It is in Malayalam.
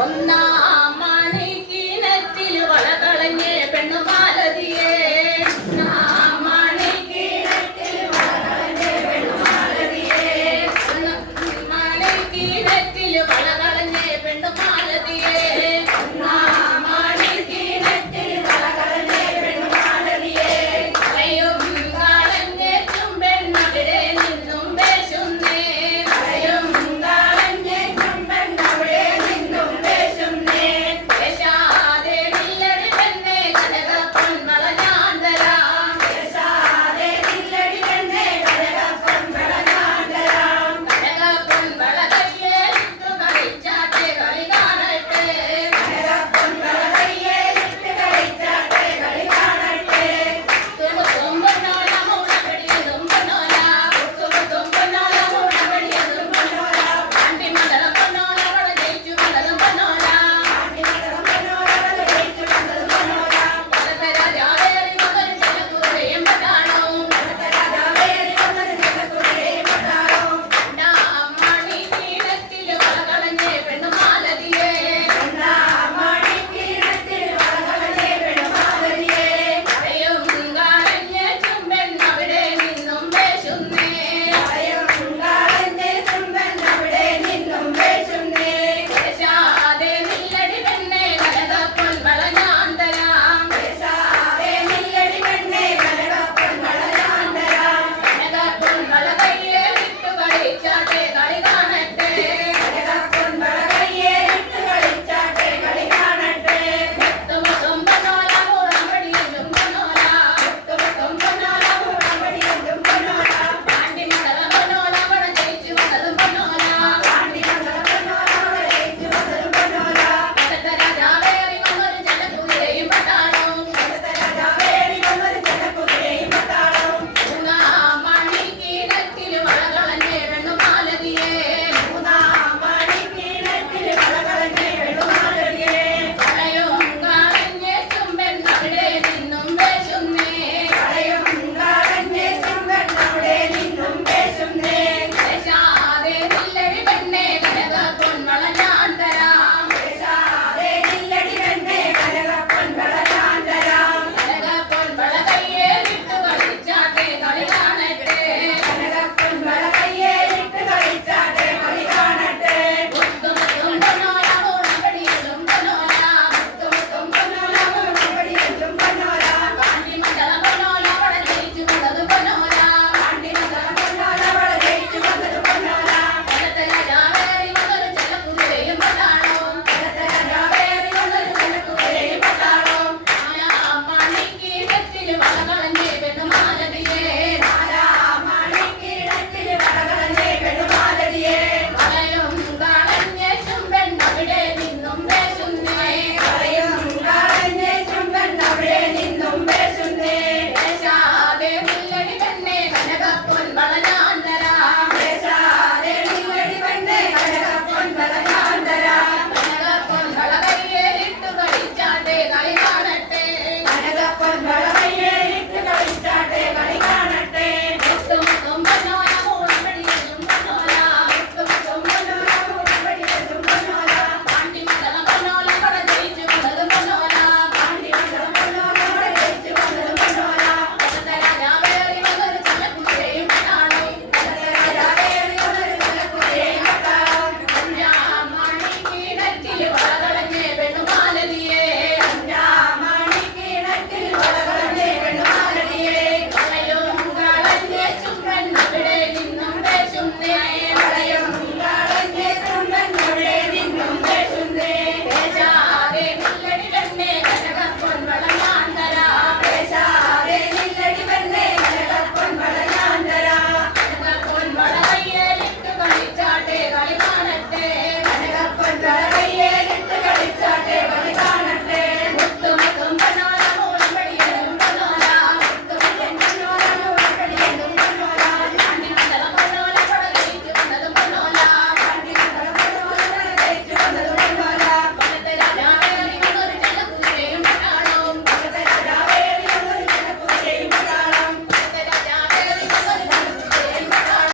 ഒന്നാം